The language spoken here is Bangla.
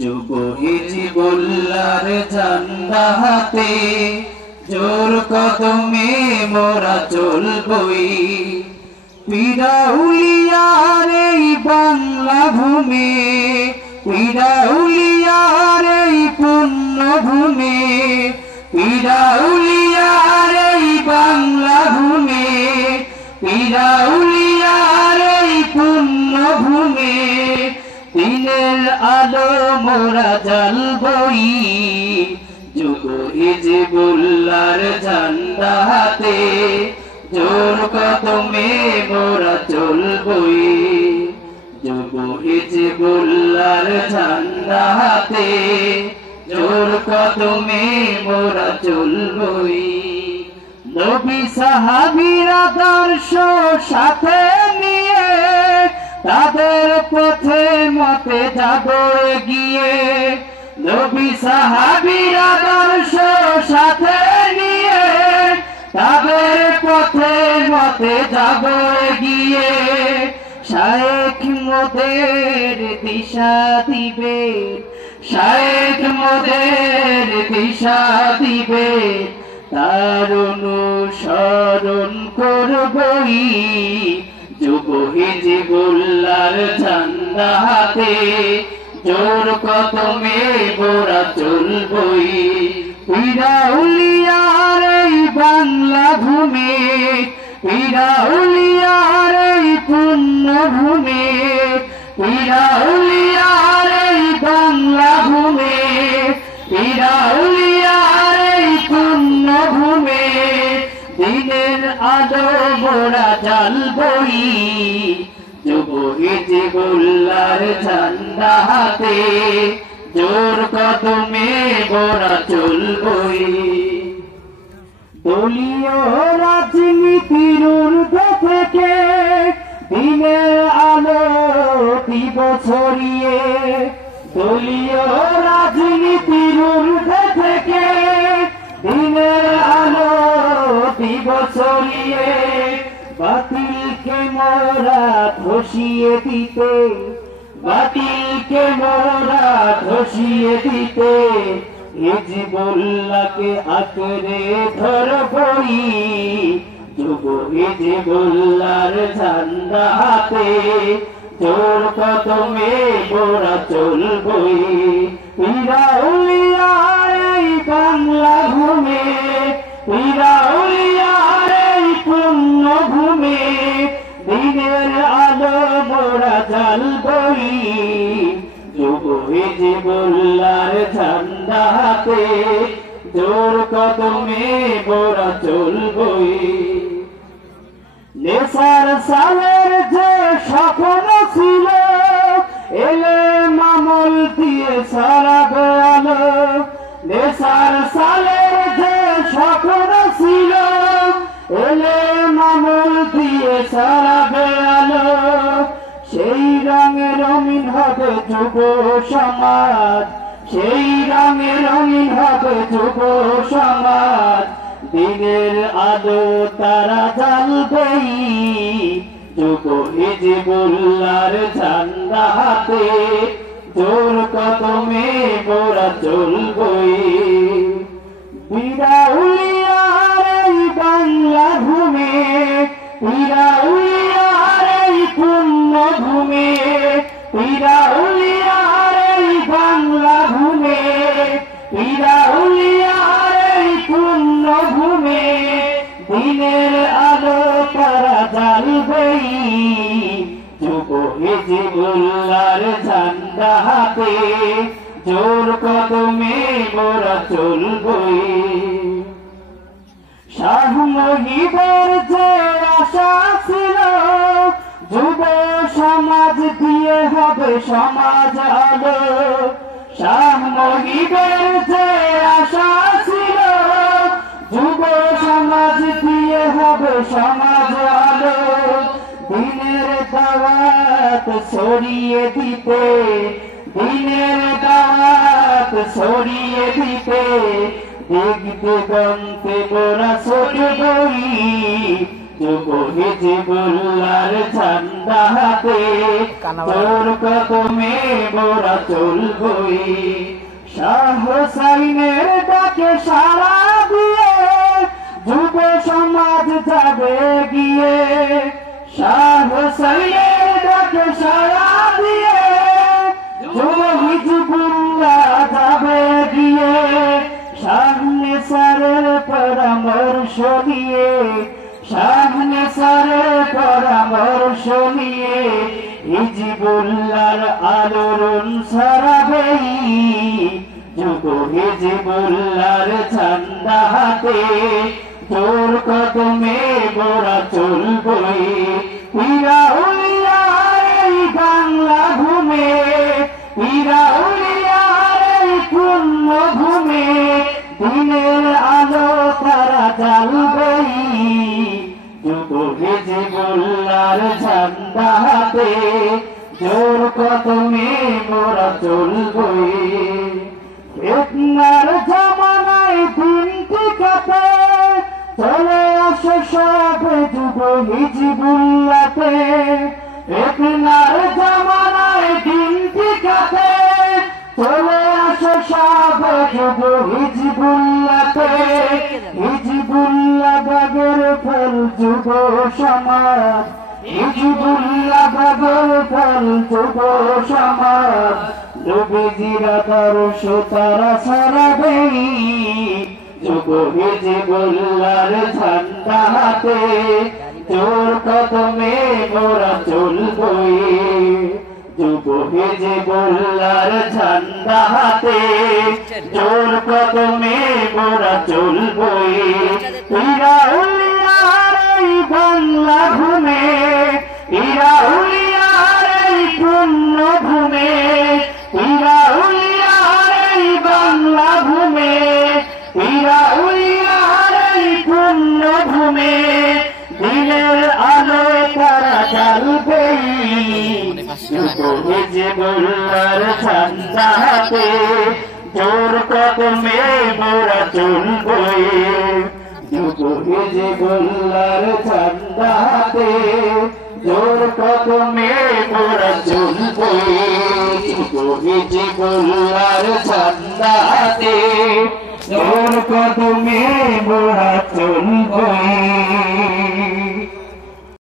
যুব হিজবুল্লাহর ঝান্ডা হাতে জোর কদমে মোরা চলবই। পীরাউলিয়ার এই বাংলা ভূমি, পীরাউলিয়ার এই পুণ্যভূমি, পীরাউলিয়ার এই বাংলা ভূমি, পীরাউলিয়ার এই পুণ্যভূমি। দিনের আলো মোরা জ্বালবই, যুব হিজবুল্লাহর ঝান্ডা হাতে জোর কদমে মোরা চলবই। যুব হিজবুল্লাহর ঝান্ডা হাতে জোর কদমে মোরা চলবই। নবী সাহাবীরা আদর্শ সাথে নিয়ে তাদের পথে মতে যাব এগিয়ে। নবী সাহাবীরা আদর্শ সাথে নিয়ে তাদের পথে মতে যাব এগিয়ে। শায়েখ মোদের দিশা দিবে, শায়েখ মোদের দিশা দিবে, তার অনুসরণ করবই। যুব হিজবুল্লাহর ঝান্ডা হাতে জোর কদমে মোরা চলবই। পীরাউলিয়ার এই বাংলা ভূমি, পীরাউলিয়ার এই পুণ্যভূমি, পীরাউলিয়ার এই বাংলা ভূমি, পীরাউলিয়ার এই পুণ্যভূমি। দিনের আলো মোরা জ্বালবই, যুব হিজবুল্লাহর ঝান্ডা হাতে জোর কদমে মোরা চলবই। দলীয় রাজনীতির ঊর্ধ্বে থেকে দিনের আলো দিব ছড়িয়ে, দলীয় রাজনীতির ঊর্ধ্বে থেকে দিনের আলো দিব ছড়িয়ে। বাতিলকে মোরা ধসিয়ে দিতে, বাতিলকে মোরা ধসিয়ে দিতে, হিজবুল্লাহকে আঁকড়ে ধরবই। যুব হিজবুল্লাহর ঝান্ডা হাতে জোর কদমে মোরা চলবই। পীরাউলিয়ার এই বাংলা ভূমি, পীরাউলিয়ার এই পুণ্যভূমি। দিনের আলো মোরা জ্বালবই, যুব হিজবুল্লাহর ঝান্ডা হাতে জোর কদমে মোরা চলবই। নেশার সালের যে স্বপ্ন ছিল এলেম আমল দিয়ে ছড়াবে আলো। নেশার সালের যে স্বপ্ন ছিল এলেম আমল দিয়ে ছড়াবে আলো। সেই রঙে রঙিন হবে যুব সমাজ, সেই রঙে রঙিন হবে যুব সমাজ। দিনের আলো তারা জ্বালবেই, যুব হিজবুল্লাহর ঝান্ডা হাতে জোর কদমে মোরা চলবই। পীরাউলিয়ার এই বাংলা ভূমি, পীরাউলিয়ার এই পুণ্যভূমি, পীরাউলিয়ার এই বাংলা ভূমি, পীরাউলিয়ার এই পুণ্যভূমি। দিনের আলো তারা জ্বালবেই, যুব হিজবুল্লাহর ঝান্ডা হাতে জোর কদমে মোরা চলবই। শাহ মুহিবের যে আশা ছিল যুব সমাজ দিয়ে হবে সমাজ আলো। শাহ মুহিবের যে আশা ছিল যুব সমাজ দিয়ে হবে সমাজ আলো। দিনের দাওয়াত ছড়িয়ে দিতে, দিনের দাওয়াত ছড়িয়ে দিতে, দিক দিগন্তে মোরা ছড়বই। যুব হিজবুল্লাহর ঝান্ডা হাতে তোর কদমে মোরা চলবই শাহ হোসাইনের ডাকে সাড়া দিয়ে যুব সমাজ যাবে গিয়ে শাহ হোসাইনের ডাকে সাড়া দিয়ে যুব হিজবুল্লাহ যাবে গিয়ে সামনে সারের পরামর্শ নিয়ে সামনে সারের পরামর্শ নিয়ে হিজবুল্লাহর আলোড়ন ছড়াবেই যুব হিজবুল্লাহর ঝান্ডা হাতে তোর কদমে মোরা চলবই পীরা উলিয়ার এই বাংলা ভূমে পীরা উলিয়ার এই পূর্ণ ভূমে দিনের আলো তারা জ্বালবেই যুব হিজবুল্লাহর ঝান্ডা হাতে জোর কদমে মোরা চলবই ফিতনার জামানায় দিন টিকাতে চলে আসে সব যুব হিজবুল্লাহতে ফিতনার জামানায় দিন টিকাতে চলে আসে সব যুব হিজবুল্লাহতে হিজবুল্লাহ বাগের ফল যুব সমাজ হিজবুল্লাহ বাগের ফল যুব সমাজ নবীজির আদর্শ তারা ছড়াবেই যুব হিজবুল্লাহর ঝান্ডা হাতে তোর কদমে মোরা চলবই যুব হিজবুল্লাহর ঝান্ডা হাতে তোর কদমে মোরা চলবই পীরা উলিয়ার এই বাংলা ভূমে পীরা উলিয়ার এই পূর্ণ ভূমে পীরা উলিয়ার এই বাংলা ভূমে পীরা উলিয়ার এই পূর্ণ ভূমে দিনের আলো তারা জ্বালবেই যুব হিজবুল্লাহর ঝান্ডা হাতে জোর কদমে মোরা চলবই যুব হিজবুল্লাহর ঝান্ডা হাতে জোর কদমে মোরা চলবই যুব হিজবুল্লাহর ঝান্ডা হাতে জোর কদমে মোরা চলবই।